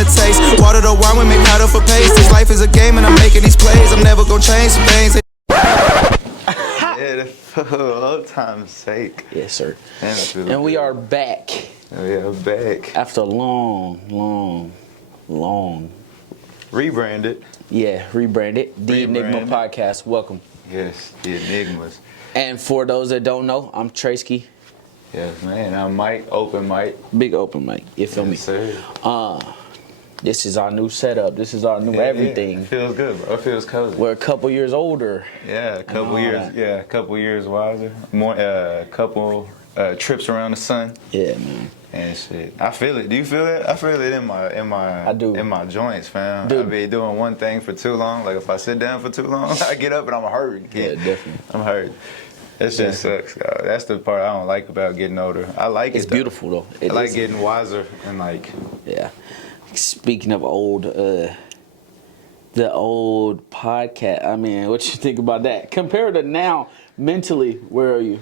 the taste. Water the wine, we make powder for paste. This life is a game and I'm making these plays. I'm never gonna change some things. Yeah, for old time's sake. Yes, sir. Damn, And we are back. Oh yeah, back. After a long. Rebranded. Yeah, rebranded. The Enigma podcast. Welcome. Yes, the Enigmas. And for those that don't know, I'm Tracy. Yes, man. I'm Mike, open Mike. Big open Mike. You feel me? Sir. This is our new setup. This is our new everything. Yeah. It feels good, bro. It feels cozy. We're a couple years older. Yeah, a couple years. Yeah, a couple years wiser. More, couple trips around the sun. Yeah, man. And shit, I feel it. Do you feel it? I feel it in my I do. in my joints, fam. Dude. I be doing one thing for too long. Like if I sit down for too long, I get up and I'm hurt. Yeah, definitely. I'm hurt. That shit sucks, God. That's the part I don't like about getting older. I like It's it. Though. beautiful though. I like getting wiser and like. Yeah. Speaking of old, the old podcast. I mean, what you think about that? Compared to now, mentally, where are you?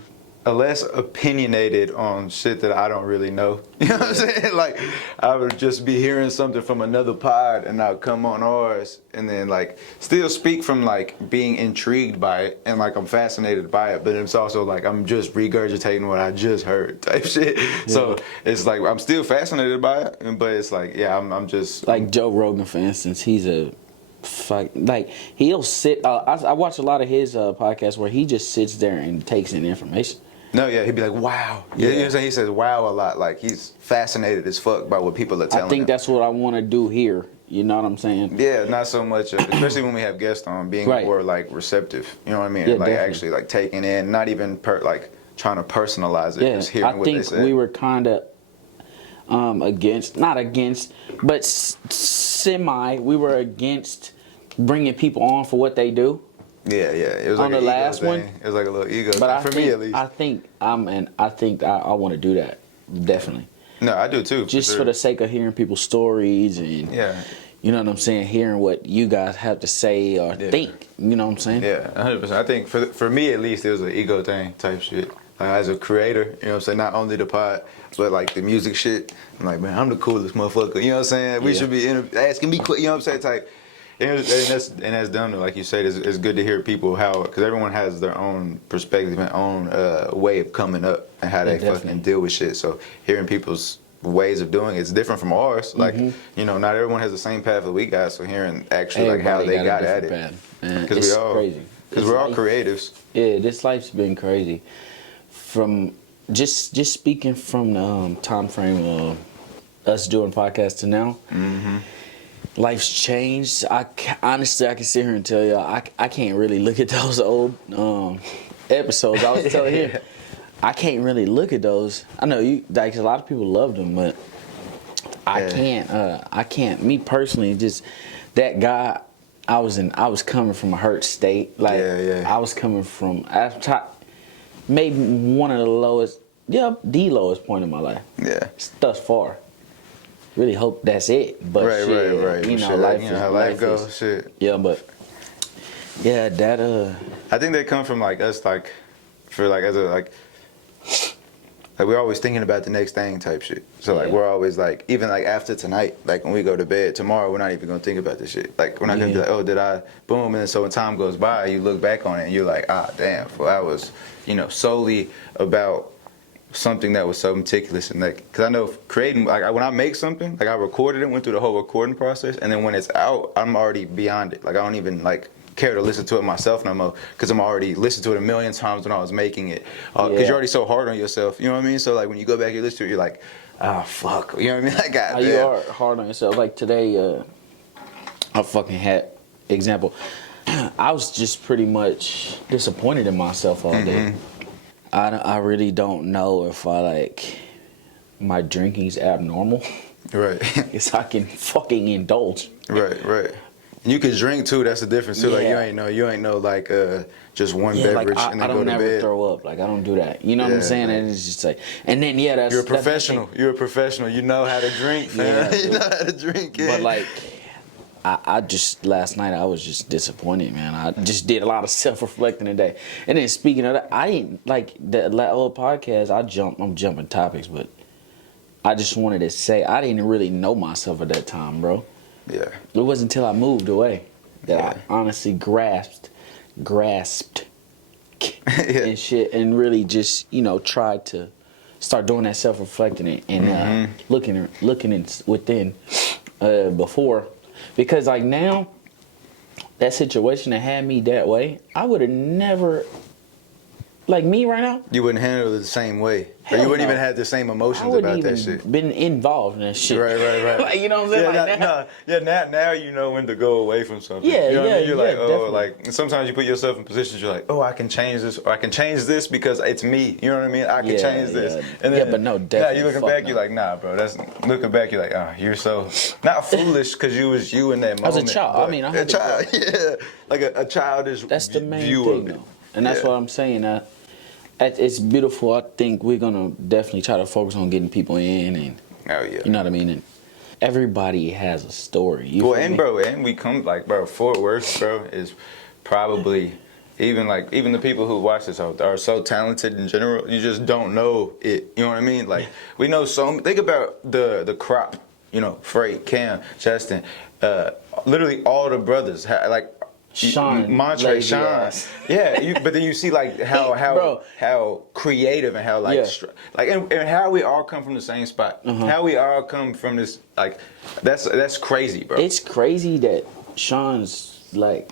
Less opinionated on shit that I don't really know. You know what I'm saying? Like, I would just be hearing something from another pod and I'll come on ours and then like still speak from like being intrigued by it and like I'm fascinated by it, but it's also like I'm just regurgitating what I just heard type shit. Yeah. So it's like I'm still fascinated by it, but it's like, yeah, I'm just like Joe Rogan, for instance. He's a like he'll sit. I watch a lot of his podcasts where he just sits there and takes in information. No, yeah, he'd be like, wow. Yeah. You know what I'm saying? He says wow a lot. Like, he's fascinated as fuck by what people are telling him. I think that's what I want to do here. You know what I'm saying? Yeah, not so much, especially when we have guests on, being more, like, receptive. You know what I mean? Yeah, like, definitely. actually, like, taking in, not even, like, trying to personalize it. Yeah, just hearing what they say. I think we were kind of not against, but we were against bringing people on for what they do. Yeah. It was on like the last one. It was like a little ego but thing, for me at least. I think I want to do that, definitely. No, I do too. Just for the sake of hearing people's stories and you know what I'm saying, hearing what you guys have to say or think. You know what I'm saying? Yeah, 100%. I think for me at least, it was an ego thing type shit. Like, as a creator, you know what I'm saying, not only the pod, but like the music shit. I'm like, man, I'm the coolest motherfucker. You know what I'm saying? We should be asking me, you know what I'm saying, type. And that's dumb. Like you said, it's good to hear people because everyone has their own perspective and own way of coming up and how they fucking deal with shit. So hearing people's ways of doing it's different from ours. Like, you know, not everyone has the same path that we got. So hearing actually like how they got at it, because we're all creatives. Yeah, this life's been crazy. From just speaking from the time frame of us doing podcasts to now. Mm-hmm. Life's changed. Honestly, I can sit here and tell you, I can't really look at those old episodes. I was telling him, I can't really look at those. I know you, like, a lot of people loved them, but I can't. Me personally, just that guy. I was coming from a hurt state. Like, I was coming from maybe one of the lowest, the lowest point in my life. Yeah, thus far. Really hope that's it, but right. You know, life goes. Shit. Yeah, but that. I think they come from like us, like for like as a like we're always thinking about the next thing type shit. So like we're always like, even like after tonight, like when we go to bed tomorrow, we're not even gonna think about this shit. Like we're not gonna be like, oh, did I boom? And then so when time goes by, you look back on it and you're like, ah, damn, well, I was, you know, solely about something that was so meticulous. And like, because I know creating, like when I make something, like I recorded it, went through the whole recording process, and then when it's out, I'm already beyond it. Like I don't even like care to listen to it myself no more, because I'm already listened to it a million times when I was making it, because you're already so hard on yourself, you know what I mean? So like when you go back and listen to it, you're like, ah, fuck, you know what I mean? Like, goddamn. You are hard on yourself. Like today, I fucking had example. I was just pretty much disappointed in myself all day. I really don't know if my drinking's abnormal. Right. It's I can fucking indulge. Right. And you can drink too. That's the difference too. Like you ain't know like just one beverage like and then go to bed. I don't never throw up. Like I don't do that. You know what I'm saying? And it's just like, and then that's you're a professional. You're a professional. You know how to drink, man. You know how to drink. Yeah. But like, I just last night I was just disappointed, man. I just did a lot of self-reflecting today. And then speaking of that, I ain't like the old podcast. I'm jumping topics, but I just wanted to say I didn't really know myself at that time, bro. Yeah. It wasn't until I moved away that Yeah. I honestly grasped Yeah. and shit, and really just tried to start doing that self-reflecting and looking within before, because like now that situation that had me that way, I would have never, like me right now, You wouldn't handle it the same way. Or Hell you wouldn't no. even have the same I emotions wouldn't about even that shit. been involved in that shit. Right. Like, you know what I'm saying? Yeah, Like, now you know when to go away from something. Yeah, you know what I yeah, mean? You're yeah, like, oh, definitely. like, and sometimes you put yourself in positions, you're like, oh, I can change this, or I can change this because it's me. You know what I mean? I can Yeah, change this. yeah. And Yeah, then, but no, now definitely, you looking fuck back, no. you're like, nah, bro. Looking back, you're like, you're so not foolish because you was you in that I was moment. a child. but I mean, I a had to child, yeah, like a childish That's the main view thing, of it. though, and that's Yeah. what I'm saying. It's beautiful. I think we're gonna definitely try to focus on getting people in, and Oh yeah. you know what I mean. And everybody has a story. You Well, feel and me? bro, and we come like, bro, Fort Worth, bro, is probably even the people who watch this are so talented in general. You just don't know it. You know what I mean? Like we know so. Think about the crop. You know, Freight, Cam, Justin, literally all the brothers. Like Sean, Montre, lazy Sean. ass. Yeah, but then you see like Bro. how creative and how like Yeah. and how we all come from the same spot. How we all come from this like that's crazy, bro. It's crazy that Sean's like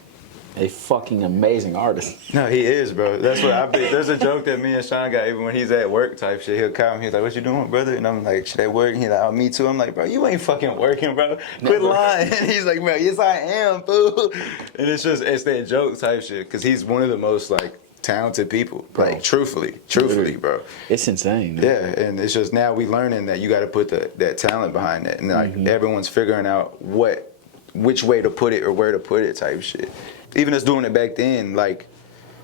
a fucking amazing artist. No, he is, bro. That's what I be. There's a joke that me and Sean got even when he's at work type shit. He'll call me. He's like, "What you doing, brother?" And I'm like, "Shit, at work." And he's like, "Oh, me too." I'm like, "Bro, you ain't fucking working, bro. Quit Never. lying." And he's like, "Man, yes, I am, fool." And it's that joke type shit because he's one of the most like talented people. Bro. Like truthfully, bro. It's insane. Man. Yeah, and it's just now we learning that you got to put that talent behind that, and like everyone's figuring out which way to put it or where to put it type shit. Even us doing it back then, like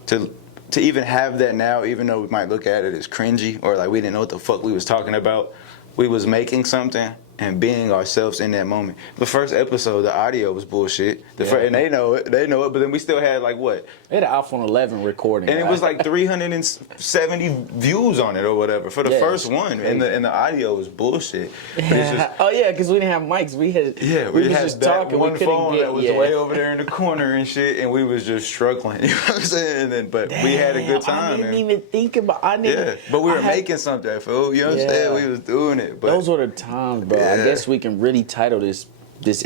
to even have that now, even though we might look at it as cringy or like we didn't know what the fuck we was talking about, we was making something and being ourselves in that moment. The first episode, the audio was bullshit. And they know it, but then we still had like what? They had an iPhone 11 recording, And it was like 370 views on it or whatever for the Yeah, first it's one, crazy. and the audio was bullshit. But it's just, Oh yeah, because we didn't have mics. We had we was had just that talking. one we couldn't phone get, that was way over there in the corner and shit, and we was just struggling. You know what I'm saying? And then, but we had a good time. I didn't man. even think about. Yeah, but we were making something, fool. You know what I'm saying? We was doing it. But those were the times, bro. I Yeah. guess we can really title this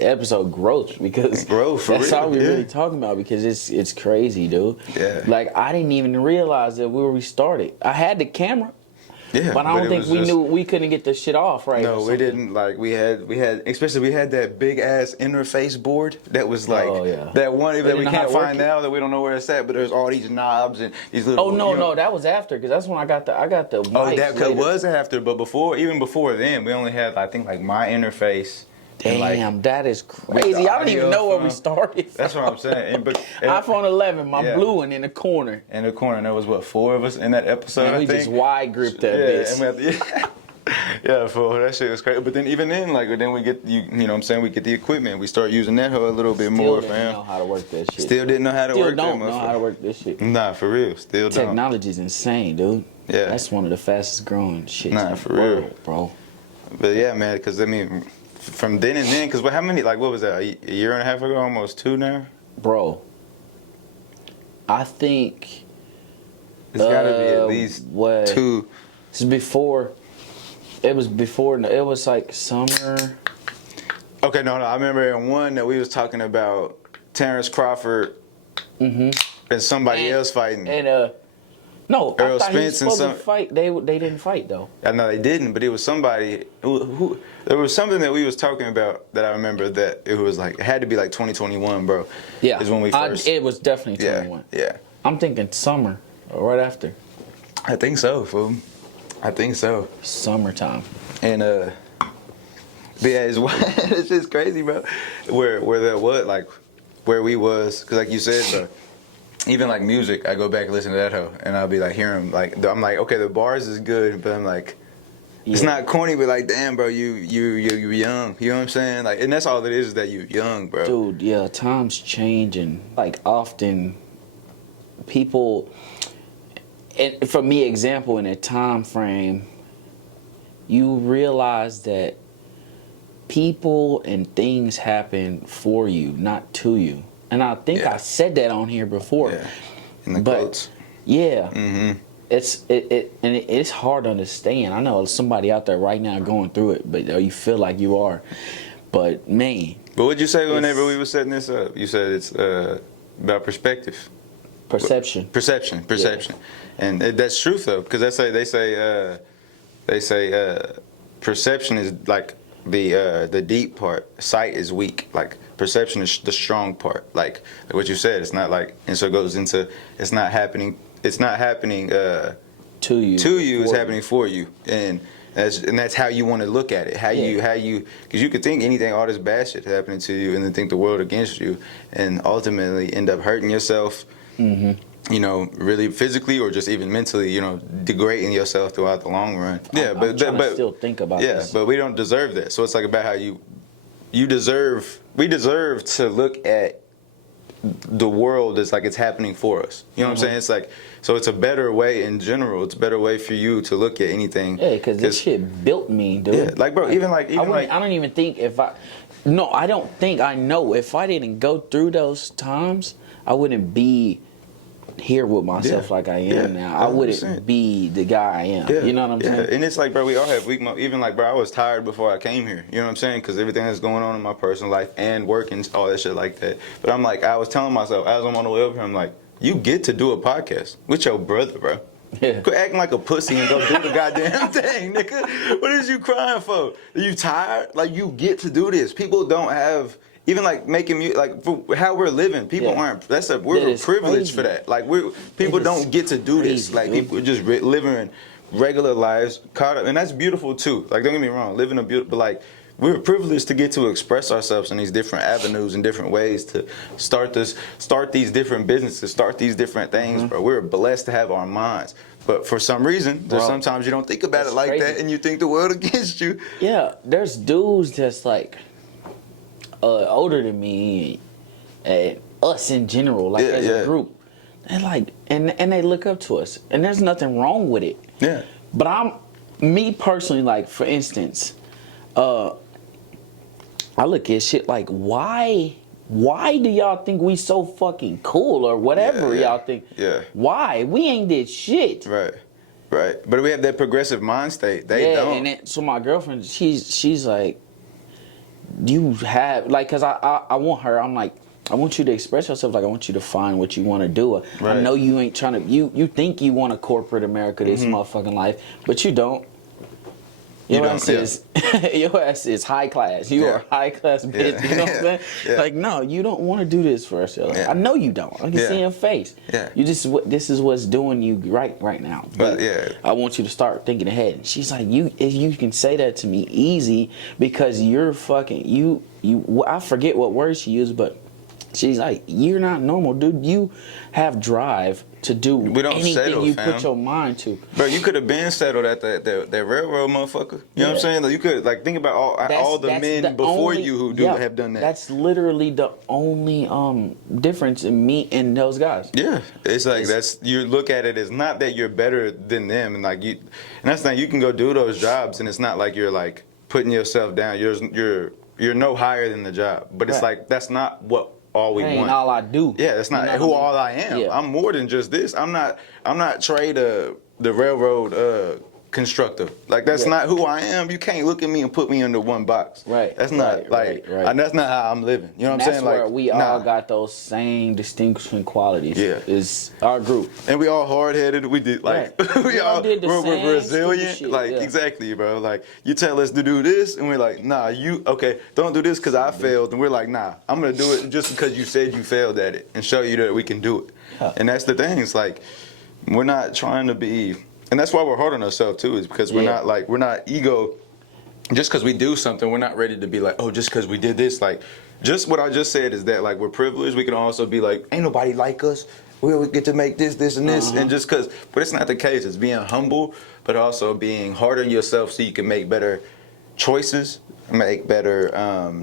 episode "Growth" because Growth, for that's real, all we're yeah. really talking about. Because it's crazy, dude. Yeah. Like I didn't even realize that we started. I had the camera, yeah, but I don't it think was we just- knew we couldn't get the shit off right. or No, we something. didn't. Like we had, especially we had that big ass interface board that was like Oh, yeah. that one that didn't we know how can't to work find it. now that we don't know where it's at. But there's all these knobs and these little. Oh no, you know- no, that was after because that's when I got the mics Oh, that later. was after, but even before then, we only had I think like my interface. and, like, Damn, that is the crazy. I don't even audio know where we from- started. That's what I'm saying. And iPhone 11, my Yeah. blue one in the corner. in the corner, there was what 4 of us in that episode. Man, I we think. just wide gripped that yeah, bitch. and we had to, yeah, fool, that shit was crazy. But then even then, like then we get you know what I'm saying, we get the equipment, we start using that hoe a little bit Still more, didn't fam. know how to work that shit. Still didn't know how to Still work don't that know how to work this shit. Nah, for real, still don't. Technology's insane, dude. Yeah. That's one of the fastest growing shit Nah, in the for real. world, bro. But yeah, man, because I mean, from then and then, because how many? Like, what was that? A year and a half ago, almost 2 now. Bro, I think It's got to be at least what 2. This is before. It was before. It was like summer. Okay, no, I remember in one that we was talking about Terrence Crawford and somebody else fighting. And no, Earl I thought he Spence was and supposed some- to fight. They didn't fight though. I know they didn't, but it was somebody who there was something that we was talking about that I remember that it was like it had to be like 2021, bro. Yeah, is when we first. it was definitely 21. Yeah, I'm thinking summer or right after I think so, fool. I think so. summertime. And but yeah, it's just crazy, bro. Where that was like where we was, cause like you said, bro. Even like music, I go back and listen to that hoe, and I'll be like hearing like I'm like okay, the bars is good, but I'm like. It's Yeah. not corny, but like, damn, bro, you young. You know what I'm saying? Like, and that's all it is that you young, bro. Dude, yeah, times changing. Like often, people, and for me, example in a time frame, you realize that people and things happen for you, not to you. And I think I said that on here before. Yeah. In the quotes. Yeah. Mm-hmm. It's hard to understand. I know somebody out there right now going through it, but you feel like you are. But man. But what'd you say whenever we were setting this up? You said it's about perspective. Perception. Perception. Yeah. And that's truth though, because they say perception is like the deep part. Sight is weak. Like perception is the strong part. Like what you said, it's not like, and so it goes into it's not happening. It's not happening to you. It's happening for you, and that's how you want to look at it. How you because you could think anything, all this bad shit happening to you, and then think the world against you, and ultimately end up hurting yourself. Mm-hmm. You know, really physically or just even mentally, you know, degrading yourself throughout the long run. Yeah, I'm trying to still think about this. Yeah, but we don't deserve that. So it's like about how we deserve to look at the world as like it's happening for us. You know what I'm saying? It's like, so it's a better way in general. It's a better way for you to look at anything. Yeah, because this shit built me, dude. Yeah, like bro, I don't even think I don't think I know if I didn't go through those times, I wouldn't be here with myself like I am now. 100%. I wouldn't be the guy I am. Yeah. You know what I'm saying? And it's like, bro, we all have weak moments. Even like, bro, I was tired before I came here. You know what I'm saying? Because everything that's going on in my personal life and working, all that shit like that. But I'm like, I was telling myself, as I'm on the way over here, I'm like, you get to do a podcast with your brother, bro. Yeah. Quit acting like a pussy and go do the goddamn thing, nigga. What is you crying for? Are you tired? Like, you get to do this. People don't have... Even like making music, like for how we're living, people aren't. We're privileged for that. Like people don't get to do this. Like people just living regular lives, caught up, and that's beautiful too. Like don't get me wrong, living a beautiful, but like we're privileged to get to express ourselves in these different avenues and different ways to start these different businesses, start these different things. Bro, we're blessed to have our minds. But for some reason, there's sometimes you don't think about it like crazy. That, and you think the world against you. Yeah, there's dudes that's like. Older than me, and us in general, like as a group, and like, and they look up to us, and there's nothing wrong with it. Yeah. But me personally, like for instance, I look at shit like, why do y'all think we so fucking cool or whatever y'all think? Yeah. Why? We ain't did shit. Right. But we have that progressive mind state. They don't. And so my girlfriend, she's like. You have like, cause I want her. I'm like, I want you to express yourself. Like I want you to find what you want to do. I know you ain't trying to. You think you want a corporate America, this motherfucking life, but you don't. Your ass is high class. You are high class bitch. You know what I'm saying? Like, no, you don't want to do this for us. I know you don't. I can see in your face. You this is what's doing you right now. But I want you to start thinking ahead. And she's like, you can say that to me easy because you're fucking you. I forget what word she used, but she's like, you're not normal, dude. You have drive to do anything settle, put your mind to. Bro, you could have been settled at that railroad motherfucker. You know what I'm saying? Like, you could like think about all the men before you who have done that. That's literally the only difference in me and those guys. Yeah, it's like you look at it as not that you're better than them, and like and that's not you can go do those jobs, and it's not like you're like putting yourself down. You're no higher than the job, but it's like that's not what. All we want. All I do. Yeah, that's not who all I am. Yeah. I'm more than just this. I'm not Trey the railroad constructor. Like that's not who I am. You can't look at me and put me into one box. Right. That's not that's not how I'm living. You know what I'm saying? That's where we all got those same distinguishing qualities. Yeah. Is our group. And we all hard headed. We did like we all did the we're resilient. Shit, like exactly, bro. Like you tell us to do this and we're like, nah, don't do this because I failed. And we're like, nah, I'm gonna do it just because you said you failed at it and show you that we can do it. Yeah. And that's the thing. It's like we're not trying to be. And that's why we're hard on ourselves too, is because we're not ego. Just because we do something, we're not ready to be like, oh, just because we did this. Like, just what I just said is that like we're privileged. We can also be like, ain't nobody like us. We get to make this, and this, and just because. But it's not the case. It's being humble, but also being hard on yourself so you can make better choices, make better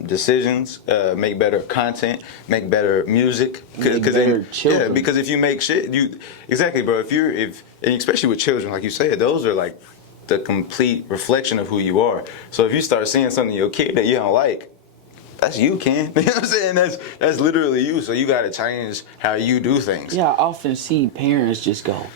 decisions, make better content, make better music. Because if you make shit, bro. And especially with children, like you said, those are like the complete reflection of who you are. So if you start seeing something in your kid that you don't like, that's you, Ken. You know what I'm saying? That's literally you. So you got to change how you do things. Yeah, I often see parents just go,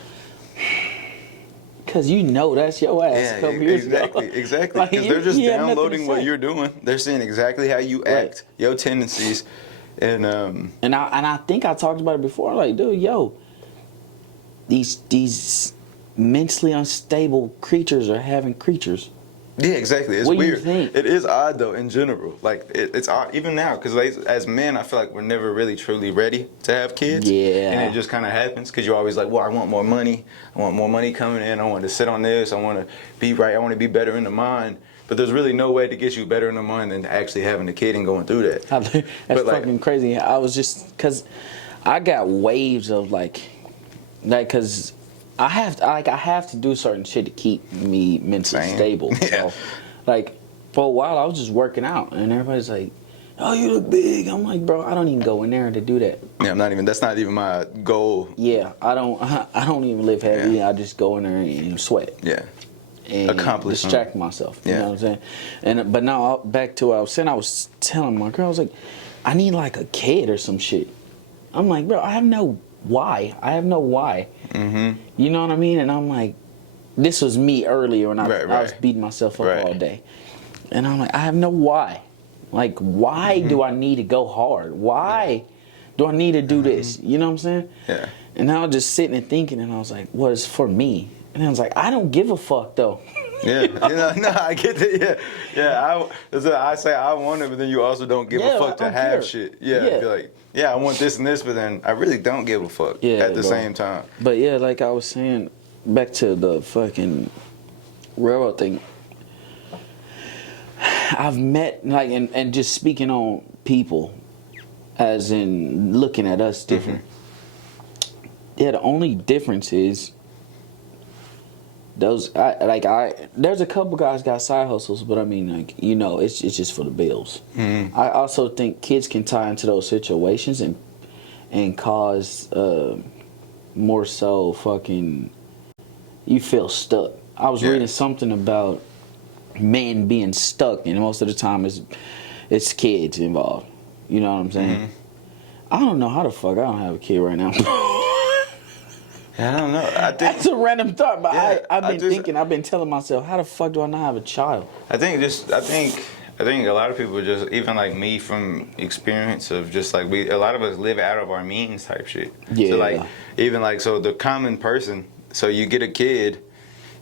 because that's your ass a couple years ago. Exactly. Like, Because they're just you have nothing to downloading what say. you're doing. They're seeing exactly how you act, your tendencies, and I think I talked about it before. Like, dude, these mentally unstable creatures are having creatures. yeah, exactly. It's What do you weird. think? It is odd though in general. Like it's odd even now because as men, I feel like we're never really truly ready to have kids. Yeah. And it just kind of happens because you're always like, well, I want more money. I want more money coming in. I want to sit on this. I want to be right. I want to be better in the mind. But there's really no way to get you better in the mind than actually having a kid and going through that. That's fucking crazy. I was just because I got waves of like because I have to do certain shit to keep me mentally Same. stable. Yeah. So, like for a while, I was just working out, and everybody's like, "Oh, you look big." I'm like, bro, I don't even go in there to do that. Yeah, that's not even my goal. Yeah, I don't even lift heavy. Yeah. I just go in there and sweat. Yeah. And Accomplish distract myself. You Yeah. know what I'm saying? But now back to what I was saying. I was telling my girl, I was like, I need like a kid or some shit. I'm like, bro, I have no why. Mm-hmm. You know what I mean? And I'm like, this was me earlier when I was beating myself up all day. And I'm like, I have no why. Like, why do I need to go hard? Why do I need to do this? You know what I'm saying? Yeah. And I was just sitting and thinking, and I was like, well, it's for me. And I was like, I don't give a fuck, though. Yeah, no, I get that. Yeah. I say I want it, but then you also don't give a fuck to have care. shit. Yeah, be like, yeah, I want this and this, but then I really don't give a fuck at the same time. But yeah, like I was saying, back to the fucking railroad thing. I've met like and just speaking on people, as in looking at us different. Yeah, the only difference is there's a couple guys got side hustles, but I mean, like, it's just for the bills. I also think kids can tie into those situations and cause more so fucking you feel stuck. I was reading something about men being stuck, and most of the time it's kids involved. You know what I'm saying? I don't know how the fuck I don't have a kid right now. I don't know. I think that's a random thought, but I've been telling myself, how the fuck do I not have a child? I think a lot of people just, even like me from experience of just like a lot of us live out of our means type shit. Yeah. So like even like so the common person, so you get a kid,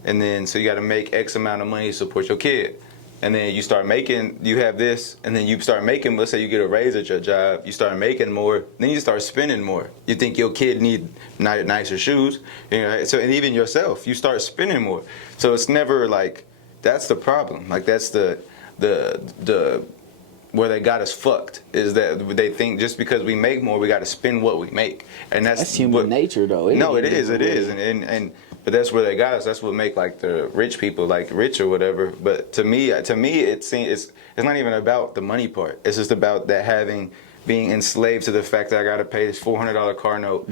and then so you got to make X amount of money to support your kid. And then you have this, and then you start making, let's say you get a raise at your job, you start making more, then you start spending more. You think your kid need nicer shoes, so, and even yourself, you start spending more. So it's never like, that's the problem. Like that's the where they got us fucked, is that they think just because we make more, we got to spend what we make. And that's human nature, though. It is. But that's where they got us. That's what make like the rich people like rich or whatever. But to me, it's not even about the money part. It's just about that being enslaved to the fact that I got to pay this $400 car note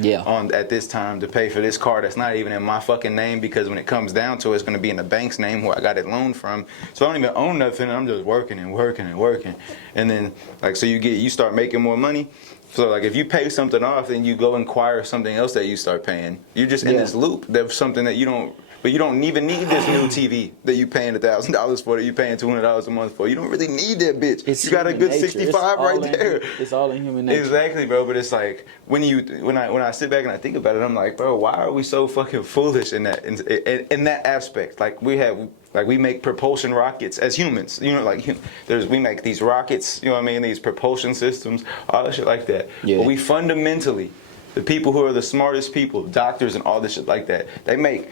at this time to pay for this car that's not even in my fucking name, because when it comes down to it, it's going to be in the bank's name where I got it loaned from. So I don't even own nothing. I'm just working and working and working. And then like, so you start making more money. So like if you pay something off, then you go inquire something else that you start paying. You're just in this loop. There's something that you don't even need this new TV that you paying $1,000 for, that you paying $200 a month for. You don't really need that bitch. You got a good nature. 65 right there. It's all in human nature. Exactly, bro. But it's like when I sit back and I think about it, I'm like, bro, why are we so fucking foolish in that aspect? Like we make propulsion rockets as humans. We make these rockets, you know what I mean? These propulsion systems, all that shit like that. Yeah. But we fundamentally, the people who are the smartest people, doctors and all this shit like that, they make,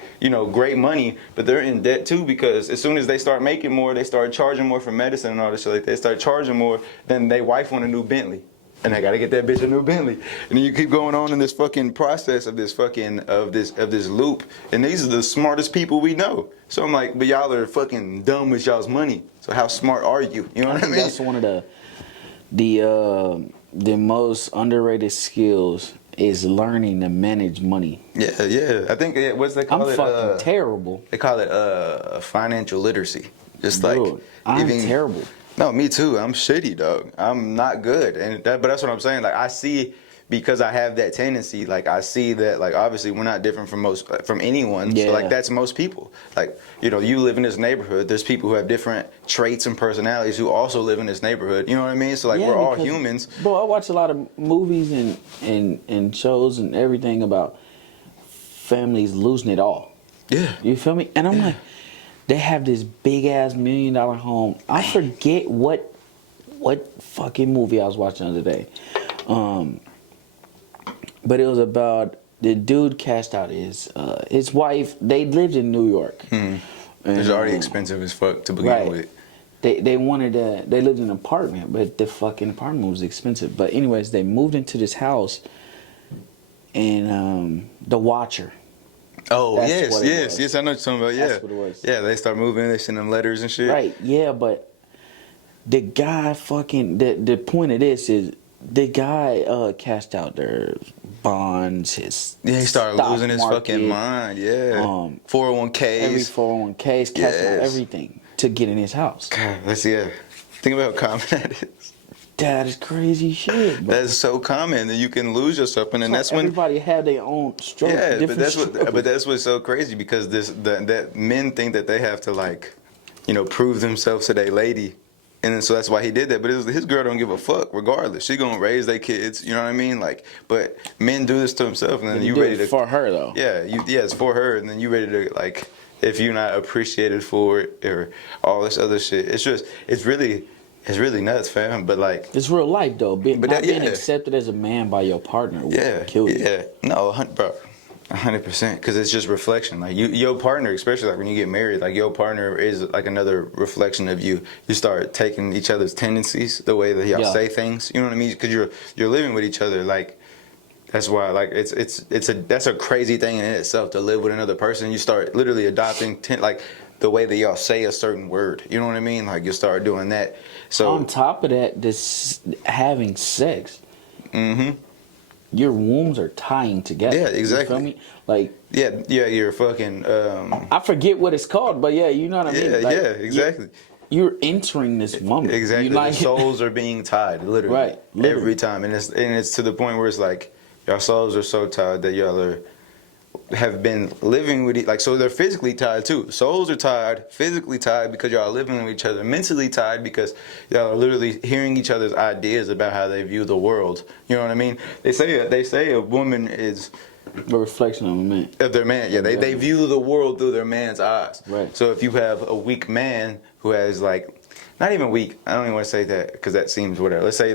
great money, but they're in debt too, because as soon as they start making more, they start charging more for medicine and all this shit like that. They start charging more, then they wife want a new Bentley. And I gotta get that bitch a new Bentley. And then you keep going on in this fucking process of this loop. And these are the smartest people we know. So I'm like, but y'all are fucking dumb with y'all's money. So how smart are you? You know what I mean? That's one of the most underrated skills is learning to manage money. Yeah. I think what's they call I'm it? fucking terrible. They call it financial literacy. Just like Dude, I'm terrible. No, me too. I'm shitty, dog. I'm not good, but that's what I'm saying. Like I see, because I have that tendency. Like I see that, like obviously we're not different from anyone. Yeah. So like that's most people. Like you live in this neighborhood. There's people who have different traits and personalities who also live in this neighborhood. You know what I mean? So like we're all humans. Bro, I watch a lot of movies and shows and everything about families losing it all. Yeah. You feel me? And I'm like, they have this big ass $1 million home. I forget what fucking movie I was watching the other day. But it was about the dude cashed out his wife. They lived in New York. It's already expensive as fuck to begin with. They lived in an apartment, but the fucking apartment was expensive. But anyways, they moved into this house, and the Watcher. Oh, That's yes, what it was. yes, I know what you're talking about. Yeah, That's what it was. Yeah, they start moving, they send them letters and shit. Right, yeah, but the guy fucking the point of this is the guy cashed out their bonds, his he started stock losing his market, fucking mind. Yeah, 401ks, every 401ks, cashed out everything to get in his house. God, think about how common that is. That is crazy shit, bro. That's so common that you can lose yourself, and then that's when everybody have their own struggle. yeah. But that's what's so crazy, because that men think that they have to, like, prove themselves to their lady, and then so that's why he did that. But his girl don't give a fuck regardless. She gonna raise their kids. You know what I mean? Like, but men do this to themselves, and then you ready to for her though. Yeah, it's for her, and then you ready to, like, if you're not appreciated for it or all this other shit. It's really nuts, fam. But like, it's real life though. Being accepted as a man by your partner will kill you. Yeah, no, bro, 100%. Because it's just reflection. Like your partner, especially like when you get married, like your partner is like another reflection of you. You start taking each other's tendencies, the way that y'all say things. You know what I mean? Because you're living with each other. Like, that's why, like, that's a crazy thing in itself, to live with another person. You start literally adopting like the way that y'all say a certain word. You know what I mean? Like, you start doing that. So on top of that, this having sex, your wombs are tying together. Yeah, exactly. You feel me? Like, yeah, you're fucking. I forget what it's called, but yeah, you know what I mean. Like, exactly. You're entering this woman. Exactly. Like, the souls are being tied, literally, every time, and it's to the point where it's like y'all souls are so tied that y'all have been living with like, so they're physically tied too. Souls are tied, physically tied because y'all are living with each other, mentally tied because y'all are literally hearing each other's ideas about how they view the world. You know what I mean? They say a woman is a reflection of a man. Of their man, yeah. They view the world through their man's eyes. Right. So if you have a weak man who has, like, not even weak, I don't even want to say that because that seems whatever. Let's say,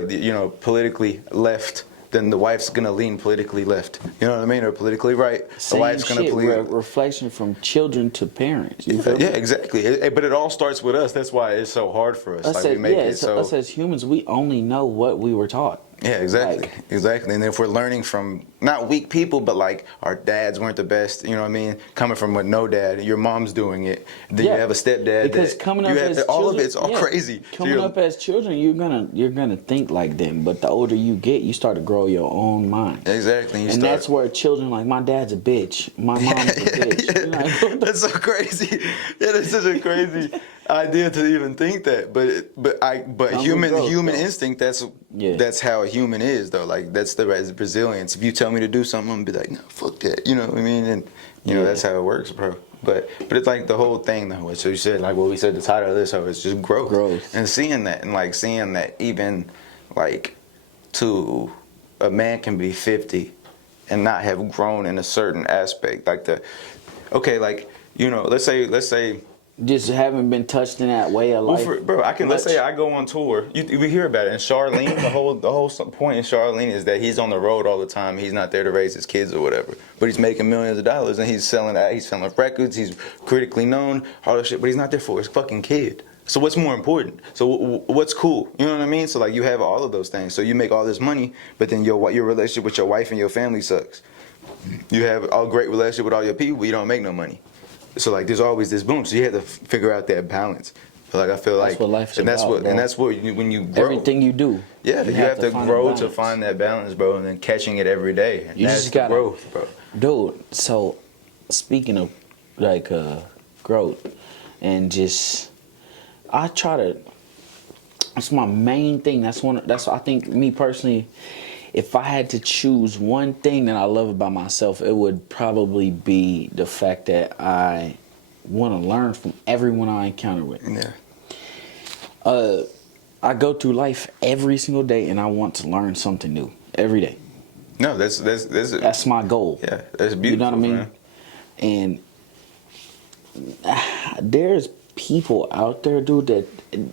politically left, then the wife's gonna lean politically left. You know what I mean? Or politically right. Same the wife's gonna lean. Reflection from children to parents. Yeah, exactly. But it all starts with us. That's why it's so hard for us. Us as humans, we only know what we were taught. Yeah, exactly. Exactly. And if we're learning from not weak people, but like our dads weren't the best, you know what I mean? Coming from with no dad, your mom's doing it. Then you have a stepdad. Because coming up as all children, of it's all crazy. Coming up as children, you're gonna think like them. But the older you get, you start to grow your own mind. Exactly. That's where children like, my dad's a bitch, my mom's a bitch. Yeah. That's so crazy. Yeah, that's such a crazy idea to even think that. But human instinct. That's how a human is, though. Like, that's the resilience. If you tell me to do something, I'm gonna be like, no, fuck that. You know what I mean? And that's how it works, bro. But it's like the whole thing, though. So you said, like what we said, the title of this show is just growth. And seeing that even like to a man can be 50 and not have grown in a certain aspect. Like let's say. Just haven't been touched in that way of life. Let's say I go on tour. We hear about it. And Charlene, the whole point in Charlene is that he's on the road all the time. He's not there to raise his kids or whatever. But he's making millions of dollars and he's selling records. He's critically known, all that shit. But he's not there for his fucking kid. So what's more important? So what's cool? You know what I mean? So like you have all of those things. So you make all this money, but then your relationship with your wife and your family sucks. You have a great relationship with all your people, but you don't make no money. So like there's always this boom. So you have to figure out that balance. But like I feel That's like, what life's and that's about, what, bro. and that's what when you grow. Everything you do. Yeah, you have to find a grow to balance. find that balance, bro, and then catching it every day. And You that's just the gotta, growth, bro. dude. So, speaking of like growth, and just I try to. It's my main thing. That's I think me personally. If I had to choose one thing that I love about myself, it would probably be the fact that I want to learn from everyone I encounter with. Yeah. I go through life every single day, and I want to learn something new every day. No, That's my goal. yeah, that's beautiful. You know what I mean? Man. And there's people out there, dude, that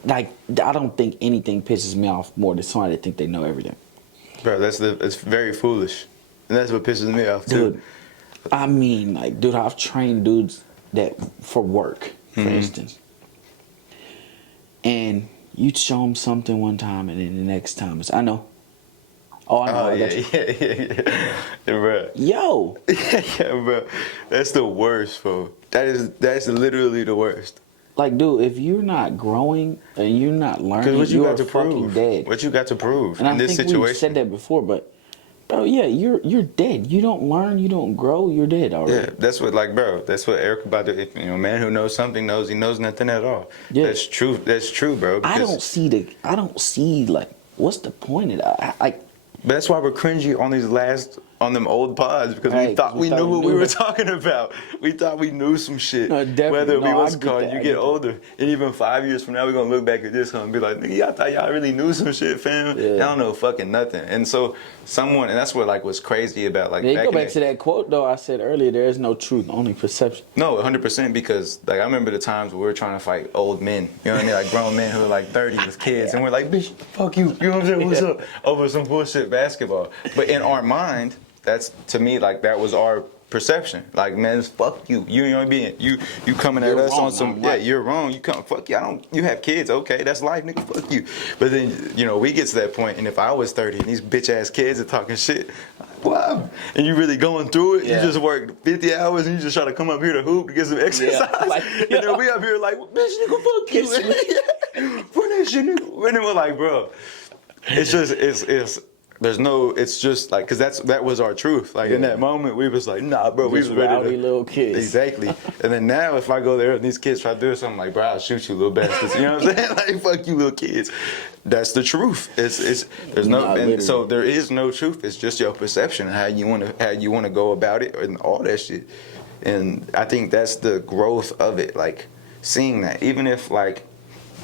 like I don't think anything pisses me off more than somebody that think they know everything. Bro, it's very foolish, and that's what pisses me off too. Dude, I mean, like, dude, I've trained dudes that for work, for instance, and you'd show them something one time, and then the next time it's, I know. Oh, I know. Oh I yeah, got you. yeah, bro. Yo, Yeah, bro. That's the worst, bro. That's literally the worst. like, dude, if you're not growing and you're not learning, Because what you you're got to fucking prove? dead. What you got to prove And in I this think situation? we've said that before, but bro, yeah, you're dead. You don't learn, you don't grow, you're dead already. Yeah, that's what, like, bro. That's what Eric about to. If, a man who knows something knows he knows nothing at all. Yeah. That's true. That's true, bro. I because- don't see like what's the point of that? Like, But that's why we're cringy on them old pods, because we Right, thought we knew what we knew were it. talking about. We thought we knew some shit. No, definitely. Whether we No, I was get called, that. you I get get that. older, and even 5 years from now, we're gonna look back at this and be like, nigga, y'all thought y'all really knew some shit, fam. Yeah. Y'all don't know fucking nothing. And so and that's what like was crazy about like. yeah, you back go in back the- to that quote though. I said earlier, there is no truth, only perception. No, 100%, because like I remember the times where we were trying to fight old men. You know what I mean? Like grown men who are like 30 with kids, and we're like, bitch, fuck you. You know what I'm saying? What's up? Over some bullshit basketball. But in our mind, that's, to me, like that was our perception. Like, man, fuck you. You know what I mean? You coming at You're us wrong, on some, I'm yeah, right. you're wrong. You come, fuck you. You have kids. Okay, that's life, nigga. Fuck you. But then, we get to that point, and if I was 30 and these bitch ass kids are talking shit, wow. And you really going through it, Yeah. you just work 50 hours and you just try to come up here to hoop to get some exercise. like, and then we up here like, bitch, nigga, fuck you. Run that shit, nigga. And then we're like, bro, it's just, there's no, it's just like, cause that was our truth. Like in that moment, we was like, nah, bro, we was Just ready rowdy to. little kids. Exactly. And then now, if I go there and these kids try to do something, like, bro, I'll shoot you, little bastards. You know what I'm saying? Like, fuck you, little kids. That's the truth. There's no, Nah, and literally. so there is no truth. It's just your perception, how you want to go about it, and all that shit. And I think that's the growth of it, like seeing that, even if like.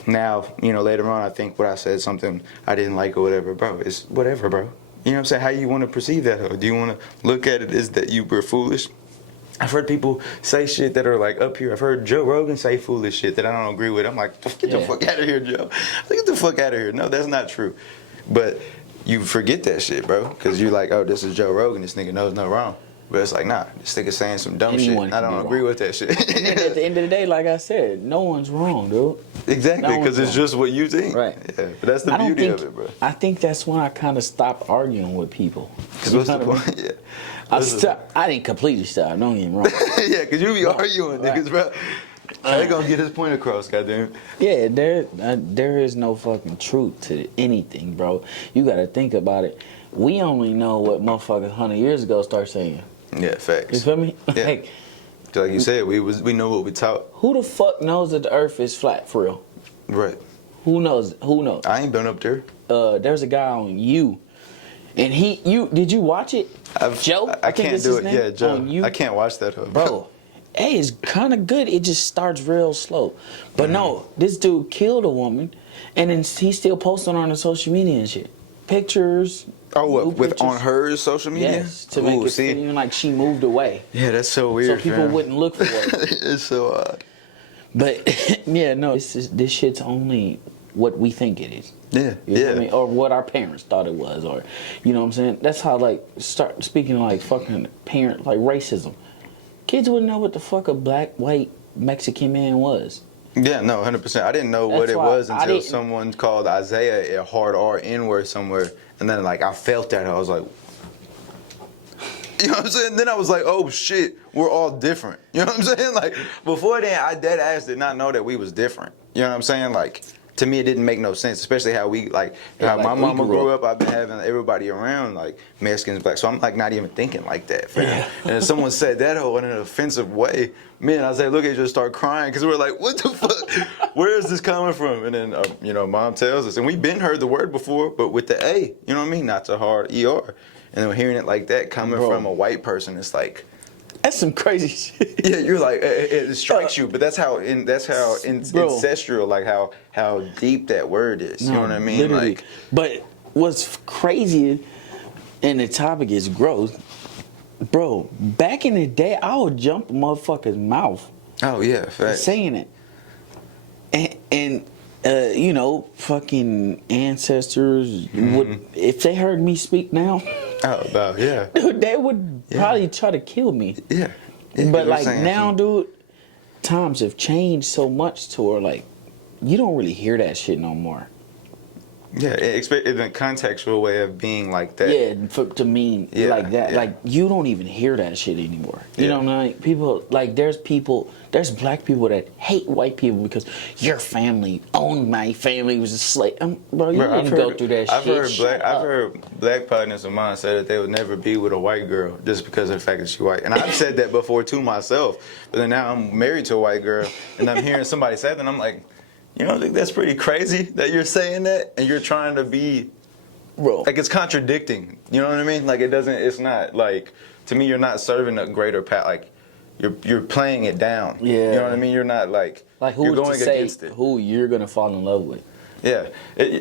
Now, later on, I think what I said, something I didn't like or whatever, bro, it's whatever, bro. You know what I'm saying? How you want to perceive that? Or do you want to look at it as that you were foolish? I've heard people say shit that are like up here. I've heard Joe Rogan say foolish shit that I don't agree with. I'm like, get the fuck out of here, Joe. Get the fuck out of here. No, that's not true. But you forget that shit, bro, because you're like, oh, this is Joe Rogan. This nigga knows no wrong. But it's like, nah, this nigga saying some dumb Anyone shit. I can don't be agree wrong. with that shit. And then at the end of the day, like I said, no one's wrong, dude. Exactly, No because one's it's wrong. just what you think. Right. Yeah, but that's the beauty of it, bro. I think that's when I kind of stopped arguing with people. Because what's the point? Yeah. I didn't completely stop. Don't get me wrong. Yeah, because you be arguing, Right. niggas, bro. They gonna get his point across, goddamn. Yeah, there is no fucking truth to anything, bro. You got to think about it. We only know what motherfuckers 100 years ago start saying. Yeah, You facts. feel me? Yeah. Like, Like you said, we know what we taught. who the fuck knows that the earth is flat for real? Right. Who knows? Who knows? I ain't been up there. There's a guy on You, and did you watch it? Joe? I think can't it's do his it. name? Yeah, Joe. On You? I can't watch that, huh? Bro, hey, it's kind of good. It just starts real slow. But no, this dude killed a woman, and then he's still posting on the social media and shit. Pictures. Oh, what? new With pictures. on her social media? Yes, to make Ooh, it see? seem like she moved away. Yeah, that's so So weird. people fam. wouldn't look for her. It's so odd. But yeah, no, this shit's only what we think it is. Yeah, You know yeah. what I mean? Or what our parents thought it was, or you know what I'm saying? That's how like start speaking of, like fucking parent like racism. Kids wouldn't know what the fuck a black, white, Mexican man was. Yeah, no, 100%. I didn't know what That's it why was I until didn't- someone called Isaiah a hard R N word somewhere, and then like I felt that I was like, You know what I'm saying? Then I was like, oh shit, we're all different. You know what I'm saying? Like before then, I dead ass did not know that we was different. You know what I'm saying? Like to me, it didn't make no sense, especially how we like how like my we mama grew grew up. I've been having everybody around like Mexicans, black. So I'm like not even thinking like that. Fam. Yeah. And if someone said that in an offensive way, man, I say, look at you, just start crying because we're like, what the fuck? Where is this coming from? And then you know, mom tells us, and we've been heard the word before, but with the A, you know what I mean? Not so hard ER. And then hearing it like that coming from a white person, it's like, That's some crazy shit. yeah, you're like it strikes you, but that's how Bro. ancestral, like how deep that word is. You know what I mean? Literally. Like, But what's crazy, and the topic is growth, bro. Back in the day, I would jump a motherfucker's mouth oh yeah, facts. saying it, and you know, fucking ancestors would, if they heard me speak now, Oh, about yeah, dude, they would probably try to kill me. yeah. But like now, dude, times have changed so much to where like you don't really hear that shit no more. yeah, expect in a contextual way of being like that. Yeah, to mean Yeah, like that. yeah. Like you don't even hear that shit anymore. You Yeah. know what I mean? People like there's black people that hate white people because your family owned my family was a slave. Bro, you Bro, didn't go through that shit. I've heard black partners of mine say that they would never be with a white girl just because of the fact that she's white. And I've said that before to myself. But then now I'm married to a white girl and I'm hearing somebody say that and I'm like, you don't think that's pretty crazy that you're saying that and you're trying to be, Bro. like it's contradicting. You know what I mean? Like it's not like, to me, you're not serving a greater path. Like you're playing it down. Yeah. You know what I mean? You're not like Who you're to going say against it. who you're gonna fall in love with? Yeah,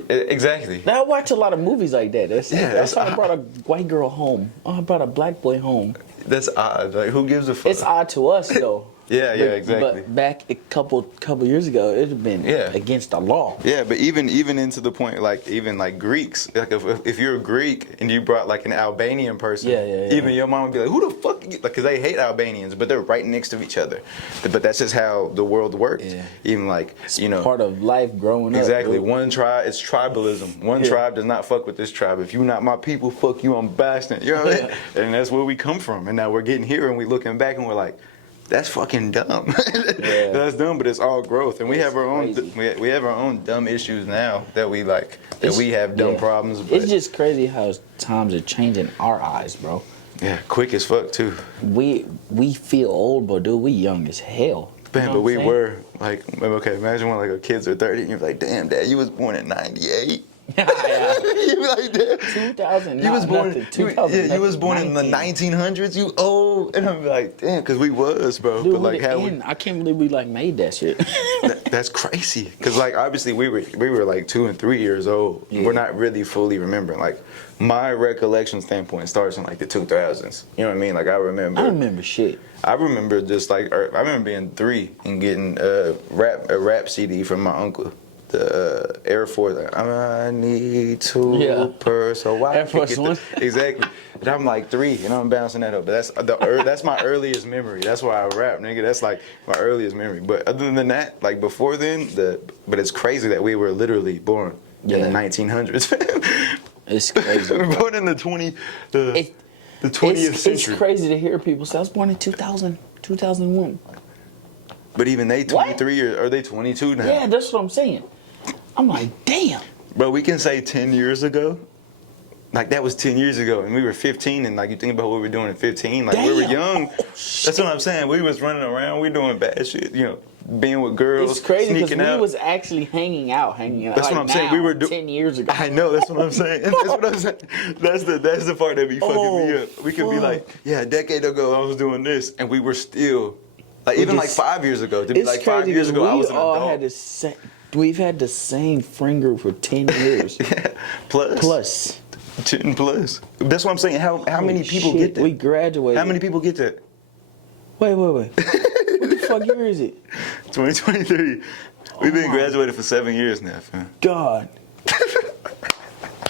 exactly. Now I watch a lot of movies like that. That's that's how I brought a white girl home. Oh, I brought a black boy home. That's odd. Like who gives a fuck? It's odd to us though. Yeah, exactly. But back a couple years ago, it'd have been against the law. Yeah, but even into the point, like even like Greeks, like if you're a Greek and you brought like an Albanian person, Yeah. even your mom would be like, who the fuck? Like, because they hate Albanians, but they're right next to each other. But that's just how the world works. Yeah. Even like you know, Part of life growing up. exactly. Dude. One tribe, it's tribalism. One tribe does not fuck with this tribe. If you not my people, fuck you, I'm bastard. You know what I mean? And that's where we come from. And now we're getting here and we looking back and we're like, that's fucking dumb. Yeah. That's dumb, but it's all growth, and we It's have our own crazy. we have our own dumb issues now that we like that we have dumb problems. But It's just crazy how times are changing our eyes, bro. yeah, quick as fuck too. We feel old, but dude, we young as hell. You Man, know but what we I'm saying? were like, okay, imagine when like our kids are 30 and you're like, damn, dad, you was born in '98. Yeah. You be like, damn. 2000. You was born, you was born in the 19. 1900s. You old, and I'm like, damn, because we was, bro. Dude, but like, how we, I can't believe we like made that shit. that's crazy. Because like, obviously, we were like 2 and 3 years old. Yeah. We're not really fully remembering. Like, my recollection standpoint starts in like the 2000s. You know what I mean? Like, I remember shit. I remember just like, I remember being 3 and getting a rap CD from my uncle. The Air Force, like, I need to pursue. Air Force One. Exactly. And I'm like 3, and I'm bouncing that up. But that's my earliest memory. That's why I rap, nigga. That's like my earliest memory. But other than that, like before then, but it's crazy that we were literally born in the 1900s. It's crazy. We were born in the 20th century. It's crazy to hear people say I was born in 2000, 2001. But even they 23 years, are they 22 now? Yeah, that's what I'm saying. I'm like, damn. Bro, we can say 10 years ago. Like, that was 10 years ago, and we were 15, and, like, you think about what we were doing at 15. Like, we were young. That's what I'm saying. We was running around. We doing bad shit, you know, being with girls, It's crazy because sneaking out. we was actually hanging out. That's like what I'm now, saying. We were 10 years ago. I know. That's what I'm saying. That's what I'm saying. That's the part that be fucking me up. We could be like, yeah, a decade ago I was doing this, and we were still, like, even like 5 years ago. To be It's like crazy 5 years ago, I was an all adult. had we've had the same friend group for 10 years. Yeah. Plus. 10 plus. That's what I'm saying. How many people get that? We graduated. How many people get that? Wait. What the fuck year is it? 2023. We've been graduated for 7 years now, fam. God.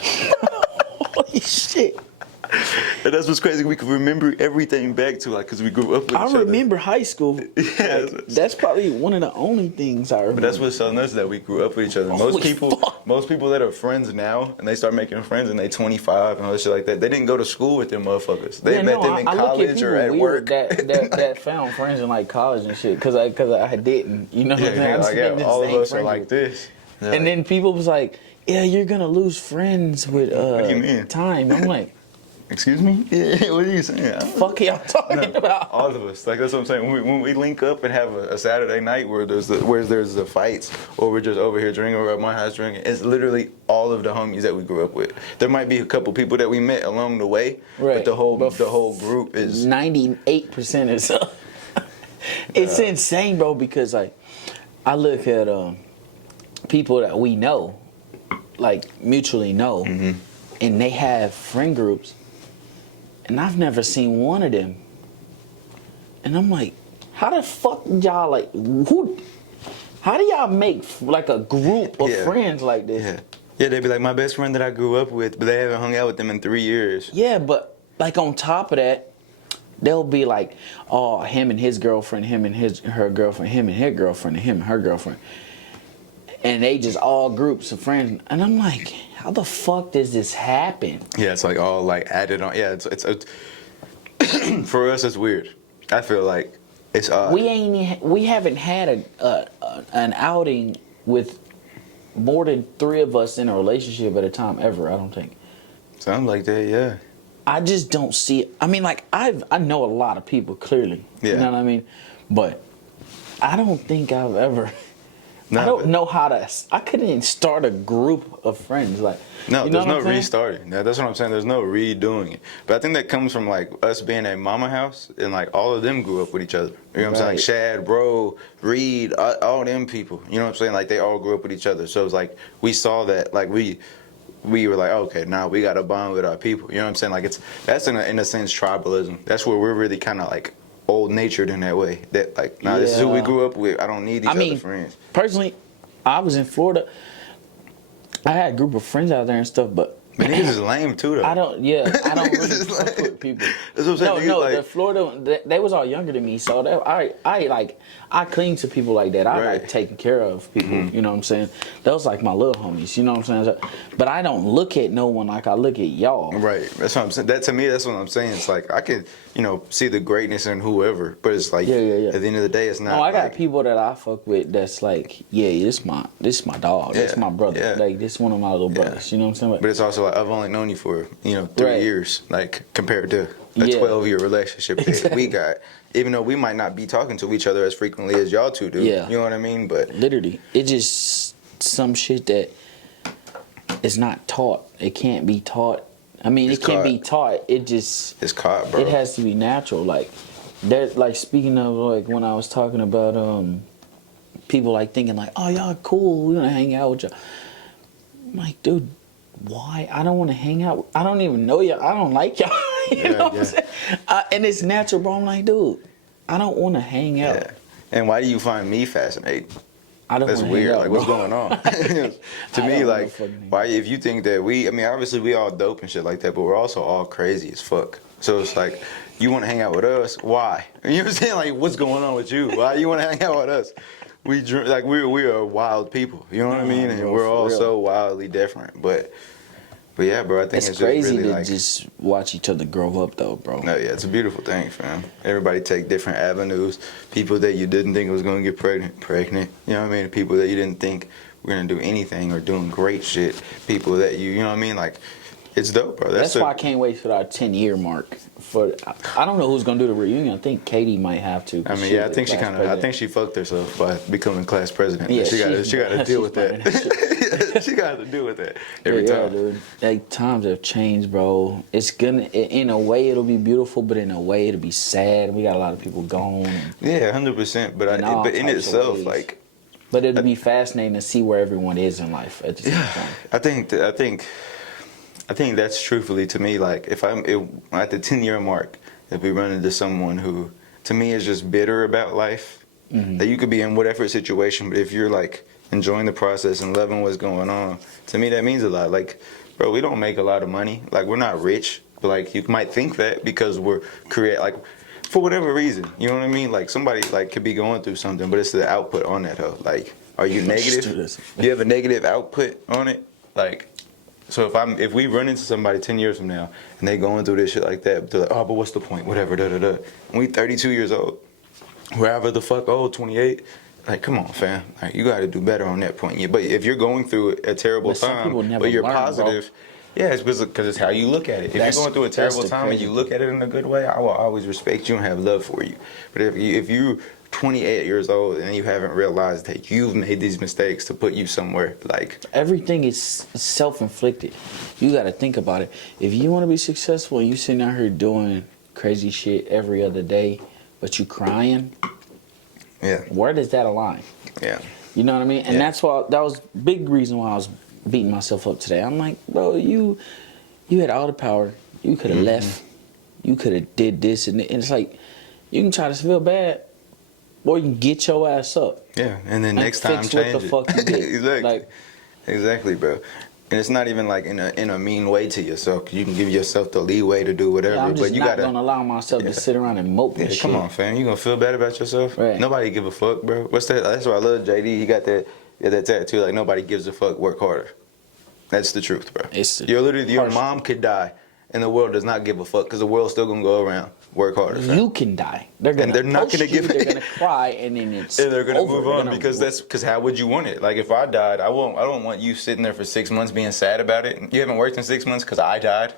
Holy shit. And that's what's crazy. We can remember everything back to, like, because we grew up with each I other. remember high school. Yeah, Like, that's probably one of the only things I remember. But that's what's so nuts, that we grew up with each other. Holy fuck. Most people that are friends now, and they start making friends, and they 25 and all that shit like that. They didn't go to school with them motherfuckers. They met them in college or at work. That found friends in like college and shit, cause I didn't. You know what I'm saying? I just been in the all of same us are friend like group. this. Yeah, And then people was like, "Yeah, you're gonna lose friends with What do you mean? time." I'm like, excuse me? Yeah, what are you saying? I don't know. "Fuck y'all talking about?" All of us, like, that's what I'm saying. When we link up and have a Saturday night where there's the fights, or we're just over here drinking, or at my house drinking, it's literally all of the homies that we grew up with. There might be a couple people that we met along the way, Right. but the whole group is 98% is. It's insane, bro. Because like, I look at people that we know, like mutually know, and they have friend groups, and I've never seen one of them. And I'm like, how the fuck y'all like who? How do y'all make like a group of friends like this? Yeah, they'd be like, my best friend that I grew up with, but they haven't hung out with them in 3 years. Yeah, but like on top of that, they'll be like, oh, him and his girlfriend, him and her girlfriend, him and her girlfriend, and him and her girlfriend. And they just all groups of friends. And I'm like, how the fuck does this happen? Yeah, it's like all like added on. Yeah, it's for us, it's weird. I feel like it's odd. We haven't had an outing with more than 3 of us in a relationship at a time ever, I don't think. Sounds like that, yeah. I just don't see it. I mean, like, I know a lot of people, clearly. Yeah. You know what I mean? But I don't think I've ever... No, I don't know how to... I couldn't even start a group of friends. Like, No, you know there's what no I'm saying? restarting. That's what I'm saying. There's no redoing it. But I think that comes from, like, us being a mama house, and, like, all of them grew up with each other. You know what I'm saying? Like, Right. Shad, Bro, Reed, all them people. You know what I'm saying? Like, they all grew up with each other. So it's like, we saw that, like, we were like, okay, now we got to bond with our people. You know what I'm saying? Like, that's in a sense tribalism. That's where we're really kind of, like, old natured in that way. That, like, nah, this is who we Yeah. grew up with. I don't need these other friends. Personally, I was in Florida. I had a group of friends out there and stuff, but But niggas is lame too, though. I don't really Niggas is fuck lame. with people. That's what I'm saying. No, Niggas like- the Florida, they was all younger than me, so I cling to people like that. I like Right. taking care of people. You know what I'm saying? Those like my little homies. You know what I'm saying? But I don't look at no one like I look at y'all. Right. That's what I'm saying. That to me, that's what I'm saying. It's like I could, see the greatness in whoever, but it's like Yeah. at the end of the day, it's not. No, I got like, people that I fuck with that's like, yeah, this my dog. That's Yeah, my brother. yeah. Like, this one of my little brothers. You know what I'm saying? But it's also like I've only known you for 3 Right. years, like compared to a Yeah. 12-year relationship that Exactly. we got. Even though we might not be talking to each other as frequently as y'all two do. Yeah. You know what I mean? But Literally, it just some shit that is not taught. It can't be taught. I mean, It's it can caught. be taught. It just it's caught, bro. it has to be natural. Like that. Like speaking of like when I was talking about people like thinking like, oh y'all cool, we're gonna hang out with y'all. I'm like, dude, why? I don't want to hang out. I don't even know y'all. I don't like y'all. you know what I'm saying? And it's natural, bro. I'm like, dude, I don't want to hang out. Yeah. And why do you find me fascinating? I don't That's wanna weird. hang out, Like, what's bro. going on? To I me, don't like, wanna fucking hang why? If you think that obviously we all dope and shit like that, but we're also all crazy as fuck. So it's like, you want to hang out with us? Why? You know what I'm saying? Like, what's going on with you? Why you want to hang out with us? We are wild people. You know what I mean? And bro, we're for all real. so wildly different. But yeah, bro. I think It's it's crazy just really to like. just watch each other grow up, though, bro. No, yeah, it's a beautiful thing, fam. Everybody take different avenues. People that you didn't think was gonna get pregnant. You know what I mean? People that you didn't think were gonna do anything or doing great shit. People that you know what I mean? Like, it's dope, bro. That's why I can't wait for our 10-year mark. I don't know who's gonna do the reunion. I think Katie might have to. I mean, yeah, I think she fucked herself by becoming class president. Yeah, she got to deal with planning that that. She got to deal with that every yeah, time. dude. Like times have changed, bro. It's gonna, in a way, it'll be beautiful, but in a way, it'll be sad. We got a lot of people gone. Yeah, 100%. But all but in types of itself, ways. like, But it'll be fascinating to see where everyone is in life at the same time. I think that's truthfully to me, like, if at the 10-year mark, if we run into someone who, to me, is just bitter about life, that you could be in whatever situation, but if you're, like, enjoying the process and loving what's going on, to me, that means a lot. Like, bro, we don't make a lot of money. Like, we're not rich. But like you might think that because we're like for whatever reason, you know what I mean? Like somebody like could be going through something, but it's the output on that hoe. Like, are you negative? Do you have a negative output on it? Like, so if we run into somebody 10 years from now and they going through this shit like that, they're like, oh, but what's the point? Whatever, da da da. And we 32 years old, wherever the fuck old, 28. Like, come on, fam. Like, you got to do better on that point. Yeah, but if you're going through a terrible time, but you're positive. Bro. Yeah, it's because it's how you look at it. If you're going through a terrible time and you look at it in a good way, I will always respect you and have love for you. But if you're 28 years old and you haven't realized that you've made these mistakes to put you somewhere, like everything is self-inflicted. You got to think about it. If you want to be successful and you sitting out here doing crazy shit every other day, but you crying, yeah, where does that align? Yeah, you know what I mean. And that's why that was big reason why I was beating myself up today. I'm like, bro, you had all the power. You could have left. You could have did this and it's like you can try to feel bad, or you can get your ass up. Yeah, and then next time change what the fuck you did. Exactly. Like, exactly, bro. And it's not even like in a mean way to yourself. You can give yourself the leeway to do whatever. Yeah, I'm just but you not gonna allow myself to sit around and mope and shit. Come on, fam. You gonna feel bad about yourself? Right. Nobody give a fuck, bro. What's that? That's why I love JD. He got that tattoo. Like nobody gives a fuck. Work harder. That's the truth, bro. Your mom could die, and the world does not give a fuck because the world's still gonna go around. Work harder. Fam. You can die. They're not gonna give. They're gonna cry, and then it's and they're gonna over. move on because how would you want it? Like if I died, I don't want you sitting there for 6 months being sad about it. You haven't worked in 6 months because I died.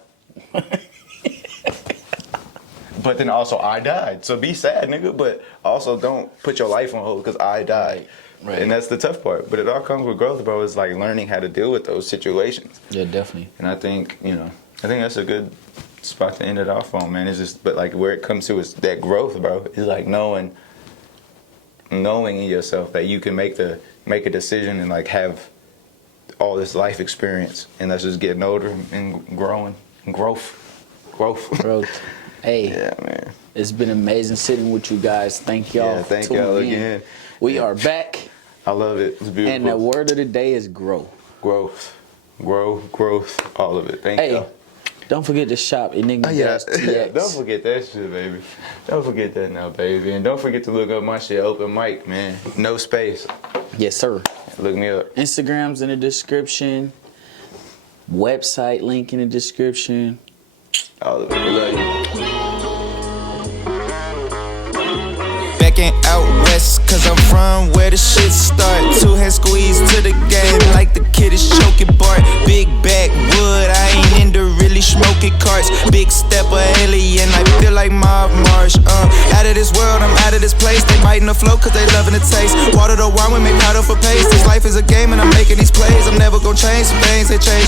But then also I died, so be sad, nigga. But also don't put your life on hold because I died. Right. And that's the tough part. But it all comes with growth, bro. It's like learning how to deal with those situations. Yeah, definitely. And I think that's a good spot to end it off on, man. It's just, but like where it comes to is that growth, bro. It's like knowing in yourself that you can make a decision and like have all this life experience, and that's just getting older and growing and growth. Hey, yeah, man. It's been amazing sitting with you guys. Thank y'all. Yeah, thank y'all again. We are back. I love it. It's beautiful. And the word of the day is grow. Growth, all of it. Thank y'all. Don't forget to shop Enigma TX. Don't forget that shit, baby. Don't forget that now, baby. And don't forget to look up my shit, Open Mic, man. No space. Yes, sir. Look me up. Instagram's in the description. Website link in the description. All of it. We love you. Backing out west, cause I'm from where the shit start. Two hands squeezed to the game like the kid is choking Bart. Big backwood, I ain't into really smoking carts. Big stepper alien, I feel like Mob Marsh. Out of this world, I'm out of this place. They biting the flow cause they loving the taste. Water the wine, we make powder for paste. This life is a game and I'm making these plays. I'm never gonna change, some things they change.